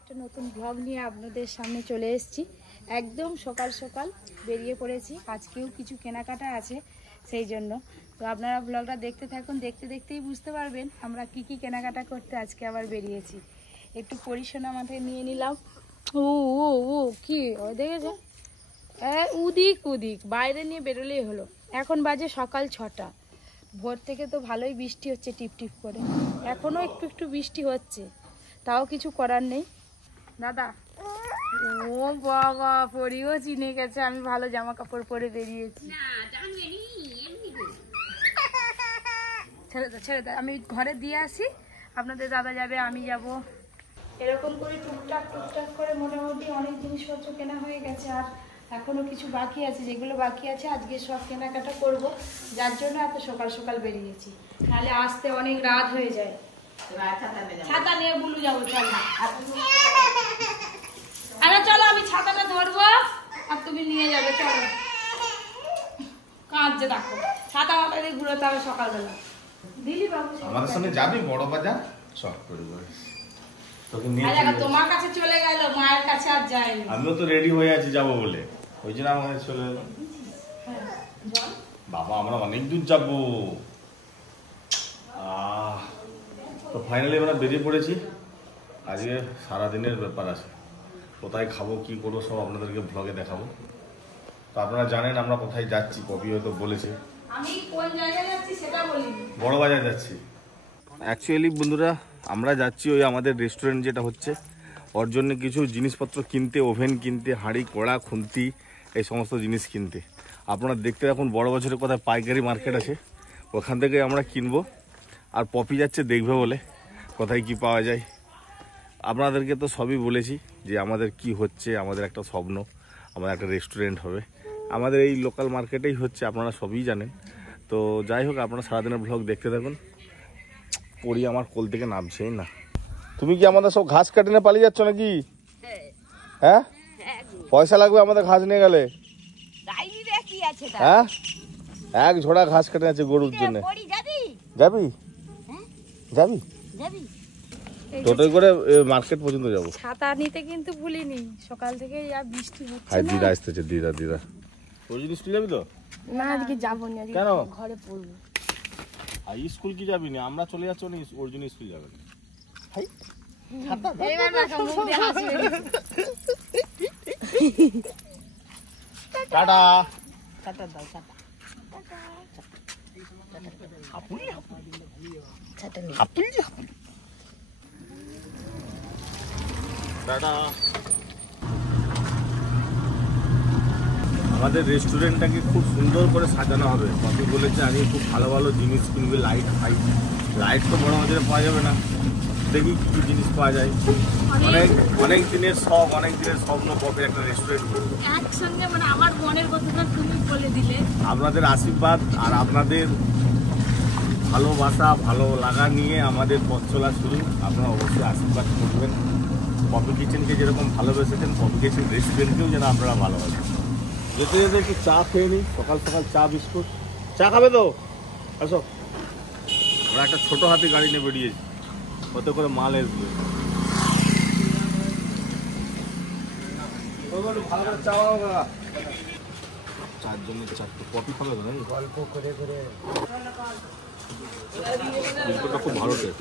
একটা নতুন ব্লগ নিয়ে আপনাদের সামনে চলে এসেছি। একদম সকাল সকাল বেরিয়ে পড়েছি, আজকেও কিছু কেনাকাটা আছে সেই জন্য। তো আপনারা ব্লগটা দেখতে থাকুন, দেখতে দেখতেই বুঝতে পারবেন আমরা কি কি কেনাকাটা করতে আজকে আবার বেরিয়েছি। একটু পরিশোনা মাথায় নিয়ে নিলাম। ও ও ও কি দেখেছে, উদিক উদিক বাইরে নিয়ে বেরোলেই হলো। এখন বাজে সকাল 6টা, ভোর থেকে তো ভালোই বৃষ্টি হচ্ছে টিপ টিপ করে, এখনও একটু একটু বৃষ্টি হচ্ছে, তাও কিছু করার নেই। দাদা ও বাবা, পরিও চিনে গেছে আমি ভালো জামা কাপড় পরে বেরিয়েছি। ছেড়ে দাও ছেড়ে দাও, আমি ঘরে দিয়ে আসি, আপনাদের দাদা যাবে আমি যাব। এরকম করে টুকটাক টুকটাক করে মোটামুটি অনেক জিনিসপত্র কেনা হয়ে গেছে, আর এখনো কিছু বাকি আছে, যেগুলো বাকি আছে আজকে সব কেনাকাটা করব, যার জন্য এত সকাল সকাল বেরিয়েছি, নাহলে আসতে অনেক রাত হয়ে যায়। ছাতা নিয়ে বুলু যাবো, চলো আরে চলো, আমি ছাতাটা ধরবো আর তুমি নিয়ে যাবে, চলো। কাঁদছে দেখো, ছাতা মাথায় ঘুরোতে হবে সকালবেলা। দিলি বাবু আমাদের সঙ্গে যাবি বড় বাজার শর্ট করে তোকে নিয়ে তোমার কাছে চলে গেল, মায়ের কাছে আর যায়নি। আমিও তো রেডি হয়ে আছি যাবো বলে, ওই জন্য আমার কাছে চলে এলাম। বাবা আমরা অনেক দূর যাবো। তো ফাইনালি আমরা বেরিয়ে পড়েছি। আজকে সারাদিনের ব্যাপার আছে, কোথায় খাবো কি করবো সব আপনাদেরকে ব্লগে দেখাবো। তো আপনারা জানেন আমরা কোথায় যাচ্ছি, কবি হয়তো বলেছে। আমি কোন জায়গায় যাচ্ছি সেটা বলিনি, বড় বাজার যাচ্ছি। অ্যাকচুয়ালি বন্ধুরা আমরা যাচ্ছি ওই আমাদের রেস্টুরেন্ট যেটা হচ্ছে, ওর জন্য কিছু জিনিসপত্র কিনতে, ওভেন কিনতে, হাঁড়ি কড়া খুন্তি এই সমস্ত জিনিস কিনতে। আপনারা দেখতে এখন বড় বাজারের কোথায় পাইকারি মার্কেট আছে, ওখান থেকে আমরা কিনবো। আর পপি যাচ্ছে দেখবে বলে কোথায় কি পাওয়া যায়। আপনাদেরকে তো সবই বলেছি যে আমাদের কি হচ্ছে, আমাদের একটা স্বপ্ন, আমাদের একটা রেস্টুরেন্ট হবে, আমাদের এই লোকাল মার্কেটেই হচ্ছে, আপনারা সবই জানেন। তো যাই হোক আপনারা সারাদিনের ব্লগ দেখতে থাকুন। পরি আমার কোল থেকে নামছেই না। তুমি কি আমাদের সব ঘাস কাটে নিয়ে পালিয়ে যাচ্ছ নাকি? হ্যাঁ পয়সা লাগবে আমাদের ঘাস নিয়ে গেলে। হ্যাঁ এক ঝোড়া ঘাস কাটে আছে গরুর জন্য। যাবি যাবি টোটোয় করে মার্কেট পর্যন্ত যাবো। ছাতা নিতে কিন্তু ভুলিনি, সকাল থেকে যা বৃষ্টি হচ্ছে। হাই দিদা আসতেছে, দিদা দিদা তোর জিনিস তুই যাবি তো? না আজকে যাবো না, কেন? ঘরে পড়বো। আর স্কুল কি যাবি না? আমরা চলে যাচ্ছি না, ওর জন্য স্কুল যাবে না। হাই এবার দেখো মুখ দিয়ে হাসি বেরিয়েছে। টাটা টাটা দাও, টাটা হাপুলি হাপুলি টাটা নে। হাপুলি হাপুলি টাটা। আমাদের রেস্টুরেন্টটাকে খুব সুন্দর করে সাজানো হবে। কপি বলেছে আজকে খুব ভালো ভালো জিনিস কিনবে, লাইট ফাই। লাইট তো বড় বাজারে পাওয়া যাবে না, দেখি কি কি জিনিস পাওয়া যায়। অনেক দিনের শখ, অনেক দিনের স্বপ্ন কপি একটা রেস্টুরেন্ট করবো একসঙ্গে, মানে আমার মনের কথাটা তুমি বলে দিলে। আপনাদের আশীর্বাদ আর আপনাদের ভালোবাসা ভালো লাগা নিয়ে আমাদের পথ চলা শুরু। আপনারা অবশ্যই আশীর্বাদ করবেন। কপি কিচেনকে যেরকম ভালোবেসেছেন, কপি কিচেন রেস্টুরেন্টকেও যেন আপনারা ভালোবাসেন। যেতে যেতে একটু চা খেয়ে নিই, সকাল সকাল চা বিস্কুট। চা খাবে তো? আসো। আমরা একটা ছোট হাতি গাড়ি নিয়ে বেরিয়েছি, ওতে করে মাল আসবে। ভালো করে চা বানাবো কাকা। চার জনের চারটে কপি খাবে তো নাকি? গল্প করে করে বিস্কুটটা খুব ভালো টেস্ট।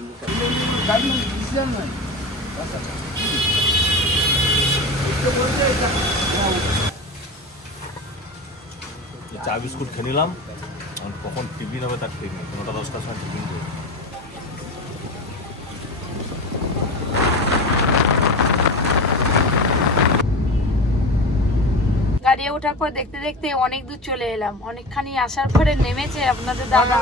চা বিস্কুট খেয়ে নিলাম, কখন টিফিন হবে তার ঠিক নেই, 9টা 10টার সময় টিফিন করবো। গাড়ি ওঠার পর দেখতে দেখতে অনেক দূর চলে এলাম, অনেকখানি আসার পরে নেমেছে আপনাদের দাদা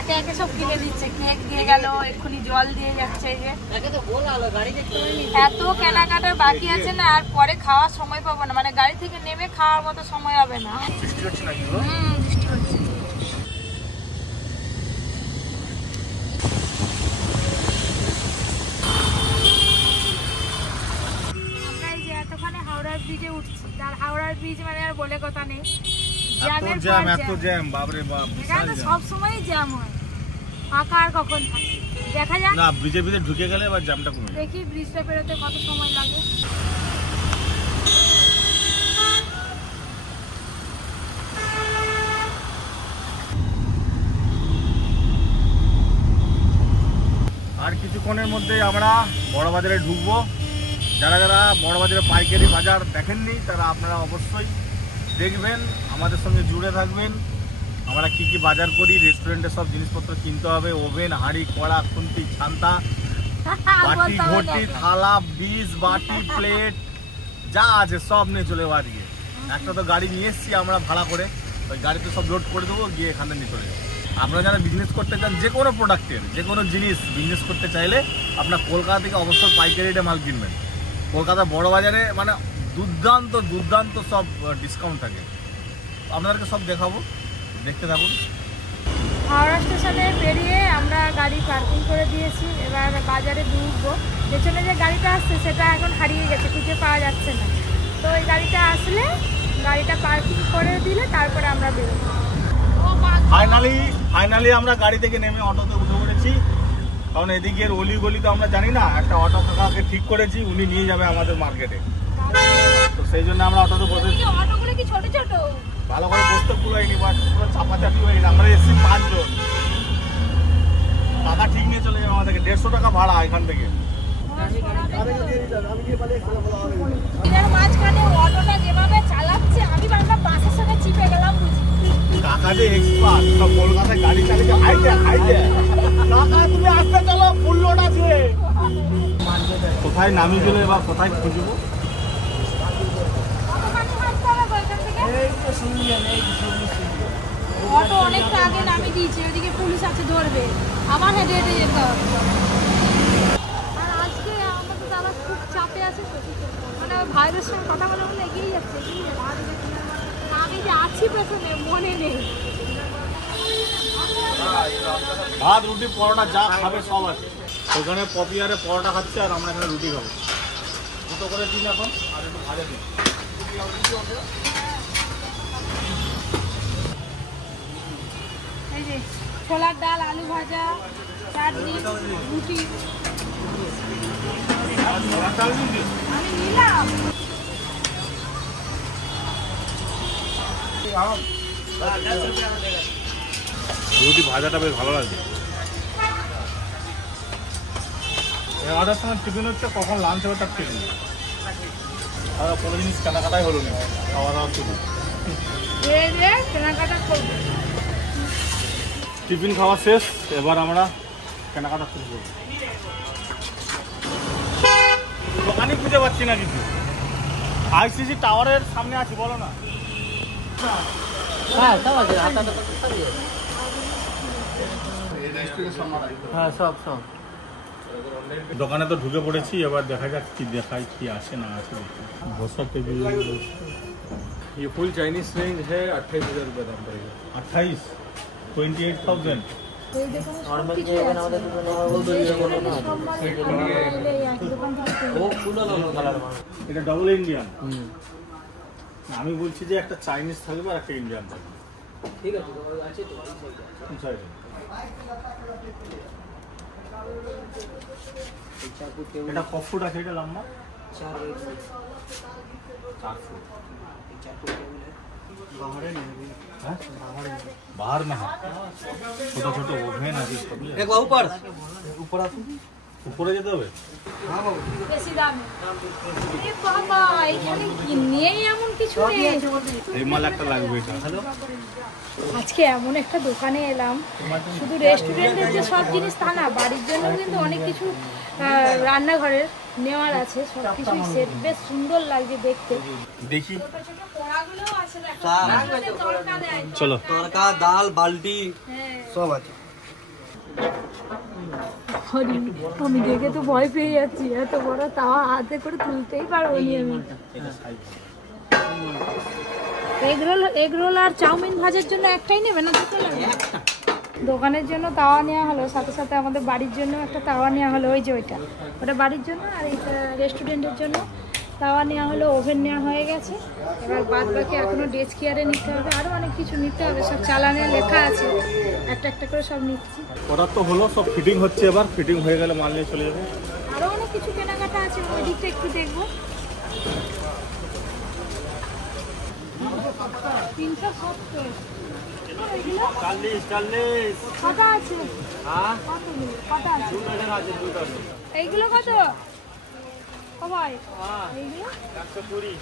একে একে সব কিনে দিচ্ছে। কেক দিয়ে গেল, এক্ষুনি জল দিয়ে যাচ্ছে। এত কেনাকাটা বাকি আছে না, আর পরে খাওয়ার সময় পাবো না, মানে গাড়ি থেকে নেমে খাওয়ার মতো সময় হবে না। বৃষ্টি হচ্ছে। আমরা এই যে এতখানে হাওড়ার ব্রিজে উঠছি, তার হাওড়ার ব্রিজ মানে আর বলে কথা নেই, এত জ্যাম বাপরে বাপ। এখানে তো সব সময়ই জ্যাম হয়, ফাঁকা আর কখন থাকে। দেখা যাক। না ব্রিজে ঢুকে গেলে এবার জ্যামটা কমে যাবে। দেখি ব্রিজটা পেরোতে কত সময় লাগে। আর কিছুক্ষণের মধ্যে আমরা বড়বাজারে ঢুকবো। যারা যারা বড়বাজারে পাইকারি বাজার দেখেননি তারা আপনারা অবশ্যই দেখবেন, আমাদের সঙ্গে জুড়ে থাকবেন। আমরা কি কি বাজার করি, রেস্টুরেন্টে সব জিনিসপত্র কিনতে হবে, ওভেন, হাঁড়ি, কড়া, খুন্তি, ছান্তা, বাটি, ঘটি, থালা, ডিশ, বাটি, প্লেট যা আছে সব নিয়ে চলে যাবো। আজকে একটা তো গাড়ি নিয়ে এসেছি আমরা ভাড়া করে, ওই গাড়িতে সব লোড করে দেবো, গিয়ে এখানে নিয়ে চলে যাবো। আপনারা যারা বিজনেস করতে চান, যে কোনো প্রোডাক্টের যে কোনো জিনিস বিজনেস করতে চাইলে আপনার কলকাতা থেকে অবশ্যই পাইকারি রেটে মাল কিনবেন। কলকাতা বড় বাজারে মানে দুর্দান্ত সব ডিসকাউন্ট থাকে। আপনাদেরকে সব দেখাবো, দেখতে থাকুন। হাওড়া স্টেশনে বেরিয়ে আমরা গাড়ি পার্কিং করে দিয়েছি, এবার বাজারে ঢুকবো। পেছনে যে গাড়িটা আসছে সেটা এখন হারিয়ে গেছে, খুঁজে পাওয়া যাচ্ছে না। তো ওই গাড়িটা আসলে গাড়িটা পার্কিং করে দিলে তারপরে আমরা বেরোবো। ফাইনালি আমরা গাড়ি থেকে নেমে অটোতে উঠে পড়েছি, কারণ এদিকের অলি গলি তো আমরা জানি না। একটা অটো কাকাকে ঠিক করেছি, উনি নিয়ে যাবে আমাদের মার্কেটে, তো সেই জন্য আমরা অটোতে বসেছি। অটোগুলো কি ছোট ছোট? ভালো করে বসতে পুরাইনি, বাট পুরো চাপাচাপি হয়ে গেছে। আমরা এসেছি 5 জন, টাকা ঠিক নিয়ে চলে যাবে আমাদেরকে। 150 টাকা ভাড়া এখান থেকে। মাঝখানে অটোটা যেভাবে চালাচ্ছে আমি ভাবলাম বাসের সঙ্গে চিপে গেলাম। কাকা যে এক্সপার্ট, সব কলকাতায় গাড়ি চালিয়ে হাইটে কাকা তুমি আসতে চলো, ফুল লোড আছে। কোথায় নামি গেলে বা কোথায় খুঁজবো? অটো অনেকটা আগে নামিয়ে দিয়েছে, ওইদিকে পুলিশ আছে ধরবে, আমার হেঁটে হেঁটে যেতে হবে। আর আজকে আমাদের দাদা খুব চাপে আছে, মানে ভাইদের সঙ্গে কথা বলে বলে এগিয়ে যাচ্ছে। আমি যে আছি পেছনে মনে নেই। ভাত, রুটি, পরোটা যা খাবে সব আছে ওখানে। পপিয়ারে পরোটা খাচ্ছে আর আমরা এখানে রুটি খাবো। দুটো করে দিন এখন, আর একটু ভাজা দিন। এই যে ছোলার ডাল, আলু ভাজা, চাটনি, রুটি আমি নিলাম। রুটি ভাজাটা বেশ ভালো লাগছে। এগারোটার সময় টিফিন হচ্ছে, কখন লাঞ্চ হবে তার ঠিক নেই। কোনো জিনিস কেনাকাটাই হলো না, খাওয়া দাওয়া শুরু। কেনাকাটা করবো, টিফিন খাওয়া শেষ, এবার আমরা কেনাকাটা শুরু করবো। দোকানই খুঁজে পাচ্ছি না কিছু। আইসিসি টাওয়ারের সামনে আছি, বলো না। হ্যাঁ সব আছে, হ্যাঁ সব দোকানে তো ঢুকে পড়েছি, এবার দেখা যাক কি দেখায়, কি আসে না আসে। বসার টেবিল ये फुल चाइनीज रेंज है, 28,000 रुपये दाम पड़ेगा। 28,000। वो फुल কালার এটা ডবল ইন্ডিয়ান। আমি বলছি যে একটা চাইনিজ থাকবে আর একটা ইন্ডিয়ান থাকবে। ঠিক আছে, আছে তো কোন সাইডে? এটা ক ফুট আছে? এটা লম্বা 4 ফুট। 4 ফুট। 4 ফুट टेबल है, बाहर है नहीं, হ্যাঁ बाहर में है। ছোট ছোট ওভেন আছে সব। एक बार ऊपर ऊपर आसो, উপরে যেতে হবে। हां बाबू বেশি দামে। এ বাবা, এখানে কিনেই এমন কিছু নেই। এই মাল একটা লাগবে এটা। हेलो, আজকে এমন একটা দোকানে এলাম, শুধু রেস্টুরেন্টের যে সব জিনিস তা না, বাড়ির জন্য কিন্তু অনেক কিছু রান্নাঘরের নেওয়ার আছে। সব কিছুই সেট, বেশ সুন্দর লাগছে দেখতে। দেখি चार চলো। तड़का, दाल, बाल्टी सब আছে। আমি দেখে তো ভয় পেয়ে যাচ্ছি, এত বড় তাওয়া হাতে করে তুলতেই পারবো নি আমি। এগ রোল আর চাউমিন ভাজার জন্য একটাই নেবে না দুটো লাগবে? দোকানের জন্য তাওয়া নেওয়া হলো, সাথে সাথে আমাদের বাড়ির জন্য একটা তাওয়া নেওয়া হলো। ওই যে ওইটা, ওটা বাড়ির জন্য আর এইটা রেস্টুরেন্টের জন্য। তাওয়া নেওয়া হলো, ওভেন নেওয়া হয়ে গেছে। এবার বাদ বাকি এখনো ডেস্ক কেয়ারে নিতে হবে, আরও অনেক কিছু নিতে হবে, সব চালানে লেখা আছে, একটা একটা করে সব নিচ্ছি। অর্ডার তো হলো, সব ফিটিং হচ্ছে, এবার ফিটিং হয়ে গেলে মাল নিয়ে চলে যাবে। আরও অনেক কিছু কেনাকাটা আছে, ওই দিকটা একটু দেখবো। 370 কটা আছে? এইগুলো কত সবাই? এইগুলো 120।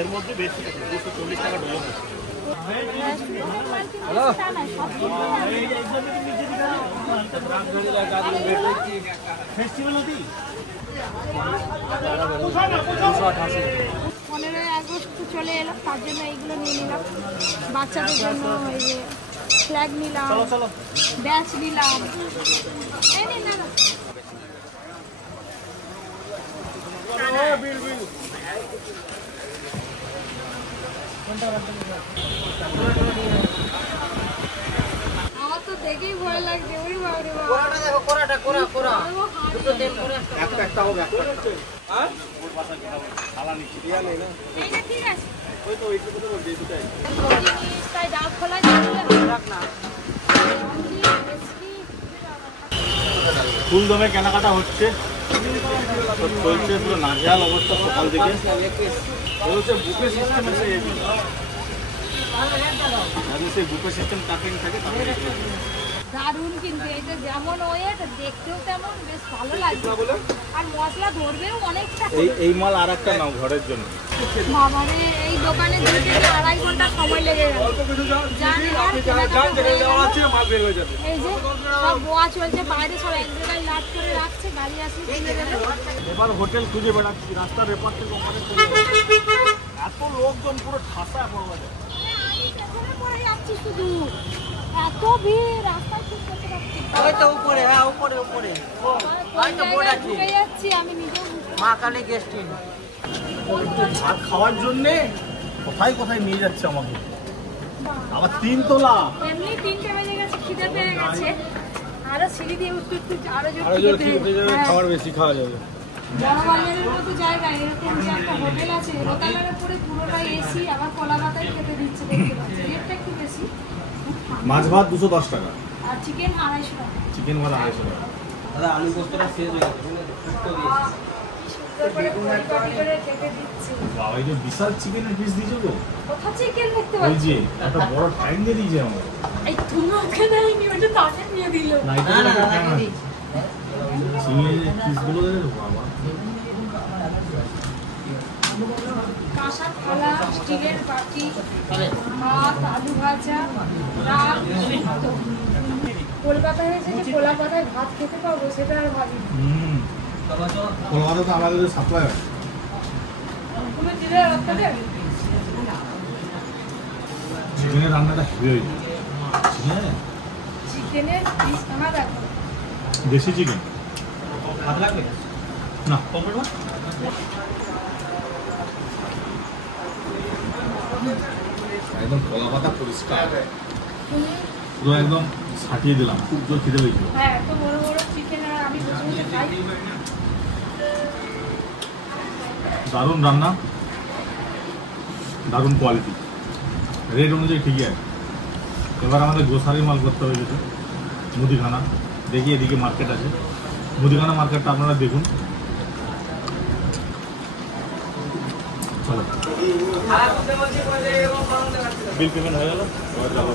এর মধ্যে বেশি 240 টাকা ডজন আছে। ফেস্টিভ্যাল 15ই আগস্ট চলে এলো, তার জন্য এইগুলো নিয়ে নিলাম। বাচ্চাদের জন্য ওই যে ফ্ল্যাগ নিলাম, ব্যাচ নিলাম। এই নিন দাদা। আমার তো দেখেই ভয় লাগছে। ওই বাবারে বাবা, কোরাটা দেখো, কোরা দুটো তেল করে একটা হবে, হ্যাঁ ওর পাশে খালা নিচে দিয়া নেই না, এইটা ঠিক আছে। ওই তো ওইটা তো বলছি দুটাই তাই ডাব খোলা দিলে রাখ না। ফুল দমে কেনাকাটা হচ্ছে, চলছে পুরো নাজেহাল অবস্থা সকাল থেকে। বলছে বুফে সিস্টেম আছে, সেই বুফে সিস্টেম কাটিং থাকে। দারুণ, কিন্তু এটা যেমন ওয়েট দেখতেও তেমন বেশ ভালো লাগছে, আর মশলা ধরবেও অনেকটা। এই মাল আর একটা নাও ঘরের জন্য। বাবারে, এই দোকানে 2 থেকে 2.5 ঘন্টা সময় লেগে গেল। এই যে সব বোয়া চলছে বাইরে, সব এক জায়গায় লাট করে রাখছে, গাড়ি আসলে চলে যাবে। এবার হোটেল খুঁজে বেড়াচ্ছি, রাস্তার এপার থেকে ওখানে এত লোকজন, পুরো ঠাসা পড়া যায়। পড়ে যাচ্ছি শুধু, এত ভিড় রাস্তায় ঠিক করতে পারছি। ওই তো উপরে, হ্যাঁ উপরে উপরে হয়তো বোর্ড আছে, ঢুকে যাচ্ছি আমি নিজেও। মা কালী গেস্ট ইন। ভাত খাওয়ার জন্য কোথায় কোথায় নিয়ে যাচ্ছে আমাকে, আবার 3 তলা। এমনি 3টে বেজে গেছে, খিদে পেয়ে গেছে, আরো সিঁড়ি দিয়ে উঠতে উঠতে আরো জোর খেতে যাবে, খাবার বেশি খাওয়া যাবে। বড়বাজারের মতো জায়গায় এরকম যে একটা হোটেল আছে, দোতলার উপরে পুরোটাই এসি, আবার কলা পাতায় খেতে দিচ্ছে, দেখতে পাচ্ছি। রেটটা একটু বেশি। মাছ ভাত 210 টাকা, আর চিকেন 250 টাকা। চিকেন ভাত 250 টাকা। দাদা আলু পোস্তটা শেষ হয়ে গেছে, শুক্তো দিয়েছি। সুন্দর করে পরিপাটি করে খেতে দিচ্ছে। বাবা, এই যে বিশাল চিকেনের পিস দিয়েছো তো, কোথা চিকেন দেখতে ওই পাচ্ছি? যে একটা বড় টাইম দিয়ে দিয়েছে আমাকে। এই তুমি ওকে দেয়নি, ওটা তাকে নিয়ে দিল। না, এটা না, একটা না, কেমন? দিয়েছি। চিংড়ির পিসগুলো দেখো বাবা। কাঁসার থালা, স্টিলের বাটি, ভাত, আলু ভাজা, ডাল, শুক্তো। কলকাতায় এসে যে কলা পাতায় ভাত খেতে পাবো সেটা আর ভাবি। কলকাতা তো আমাদের সাপ্লাই হয়। তুমি দিলে রাস্তাতে চিকেনের রান্নাটা হেভি হয়েছে। চিকেনের পিস কানা দেখো। দেশি চিকেন ভাত লাগবে না, কমপ্লিট না। একদম কলা পাতা পরিষ্কার, পুরো একদম ছাটিয়ে দিলাম, খুব জোর খিদে হয়েছিল। হ্যাঁ, এত বড় বড় চিকেন আর আমি বসে বসে খাই। দারুণ রান্না, দারুণ কোয়ালিটি, রেট অনুযায়ী ঠিকই আছে। এবার আমাদের গ্রোসারি মাল করতে হবে কিছু, মুদিখানা। দেখি এদিকে মার্কেট আছে, মুদিখানা মার্কেটটা আপনারা দেখুন। চলো, বিল পেমেন্ট হয়ে গেল, এবার যাবো।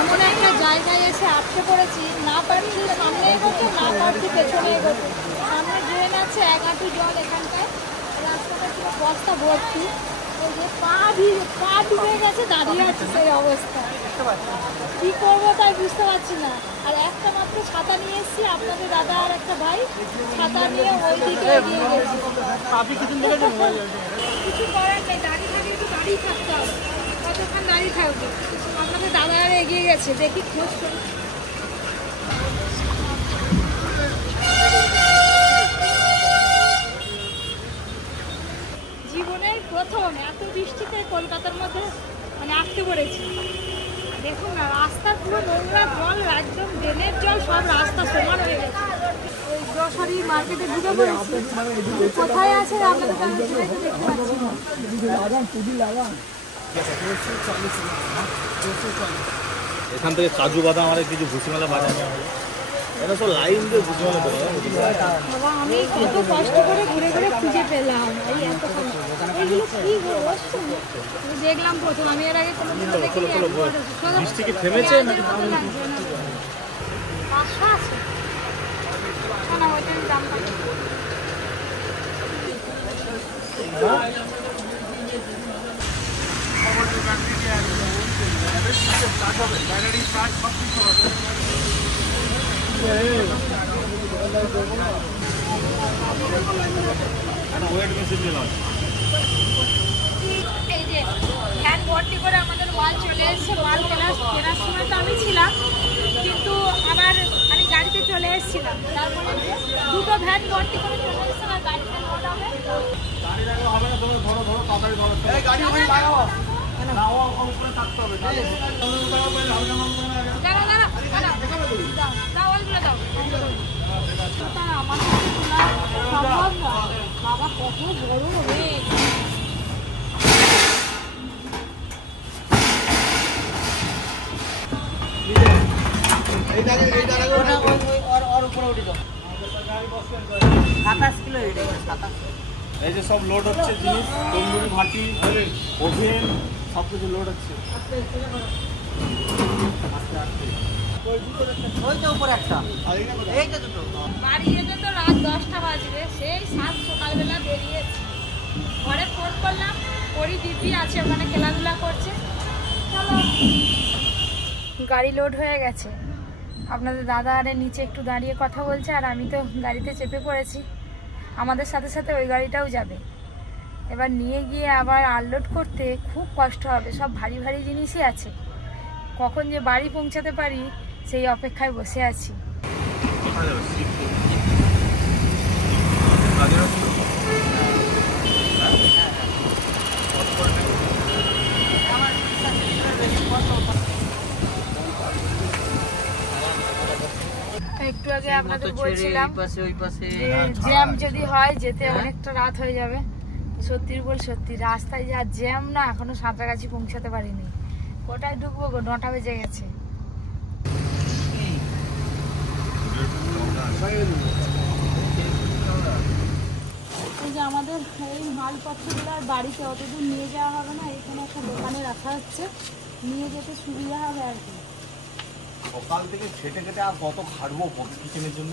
এমন একটা জায়গায় এসে আটকে পড়েছি, না পারছি সামনে এগোতে, না পারছি পেছনে এগোতে। সামনে ড্রেন আছে, 1 হাঁটু জল এখানটায়, রাস্তাটা পুরো বস্তা ভর্তি। ওই যে পা ডুবে গেছে, দাঁড়িয়ে আছে সেই অবস্থা। কি করবো তাই বুঝতে পারছি না। আর একটা মাত্র ছাতা নিয়ে এসেছি, আপনাদের দাদা আর একটা ভাই ছাতা নিয়ে ওই দিকে এগিয়ে গেছি। কিছু করার নেই, দাঁড়িয়ে থাকলে একটু দাঁড়িয়ে থাকতে হবে, কতক্ষণ দাঁড়িয়ে থাকবে। আপনাদের দাদা আর এগিয়ে গেছে, দেখি খোঁজ করি। জীবনের প্রথম এত বৃষ্টিতে কলকাতার মধ্যে মানে আটকে পড়েছি। দেখুন না, রাস্তা পুরো নোংরা জল, একদম ড্রেনের জল, সব রাস্তা সমান হয়ে গেছে। ওই গ্রসারি মার্কেটে ঢুকে পড়েছি। কোথায় আছে আপনাদের আমি সেটাই তো দেখতে পাচ্ছি না। এখান থেকে কাজু বাদাম আর কিছু ভুসিমালা বাজার নেওয়া হলো। এটা সব লাইন দিয়ে ভুসিমালা করে বাবা, আমি কত কষ্ট করে ঘুরে ঘুরে খুঁজে পেলাম এই এত এগুলো কি গো? আমি দেখলাম প্রথম, আমি এর আগে কোনো দিন দেখিনি। বৃষ্টি কি থেমেছে নাকি? 500 আছে না, ওইটার দাম কত? এই যে ভ্যান ভর্তি করে আমাদের মাল চলে এসেছে। মাল কেনার সময় তো আমি ছিলাম, কিন্তু আবার আমি গাড়িতে চলে এসেছিলাম। তারপরে দুটো ভ্যান ভর্তি করে চলে এসেছে, আর গাড়িতে লোড হবে। আমার সম্ভব না বাবা, কত বড় হবে। এই যে সব লোড হচ্ছে জিনিস, তন্দুরি ভাটি, ওভেন, সব কিছু লোড হচ্ছে। বাড়ি যেতে তো রাত 10টা বাজবে, সেই 7 সকালবেলা বেরিয়েছি। ঘরে ফোন করলাম, ওরই দিদি আছে ওখানে খেলাধুলা করছে। চলো, গাড়ি লোড হয়ে গেছে। আপনাদের দাদা আরে নিচে একটু দাঁড়িয়ে কথা বলছে, আর আমি তো গাড়িতে চেপে পড়েছি। আমাদের সাথে সাথে ওই গাড়িটাও যাবে। এবার নিয়ে গিয়ে আবার আনলোড করতে খুব কষ্ট হবে, সব ভারী ভারী জিনিসই আছে। কখন যে বাড়ি পৌঁছাতে পারি সেই অপেক্ষায় বসে আছি। একটু আগে আপনাদের বলছিলাম যে জ্যাম যদি হয় যেতে অনেকটা রাত হয়ে যাবে। সত্যির বল সত্যি, রাস্তায় যা জ্যাম না, এখনো সাঁতরাগাছি পৌঁছাতে পারিনি। কোটায় ঢুকবো গো, 9টা বেজে গেছে। এই যে আমাদের এই মালপত্রগুলো আর বাড়িতে অতদূর নিয়ে যাওয়া হবে না, এখানে একটা দোকানে রাখা হচ্ছে, নিয়ে যেতে সুবিধা হবে আর কি। সকাল থেকে খেটে খেটে আর কত খাটবো কিচেনের জন্য।